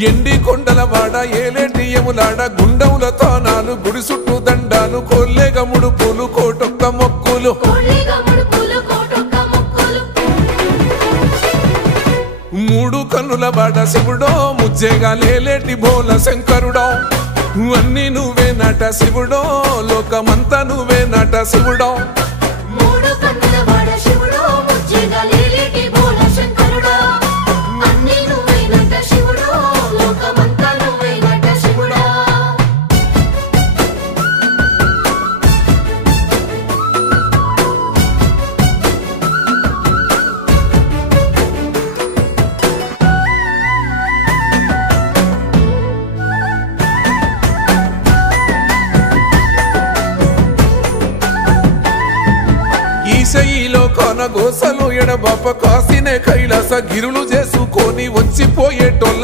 ఎండి కొండలవాడ ఏలేటి యములాడ గుండముల తానాలు గుడి చుట్టూ దండాలు కొల్లేగ ముడుపులు కోటొక్క మొక్కులు మూడు కన్నుల బాట శివుడో ముజ్జేగా లేలేటి బోల శంకరుడో అన్ని నువ్వే నట శివుడో లోకమంతా నువ్వే నట శివుడో ఈశయిలో కొన గోసలు ఎడబాప కాసినే కైలాస గిరులు చేసుకొని వచ్చిపోయేటోళ్ళ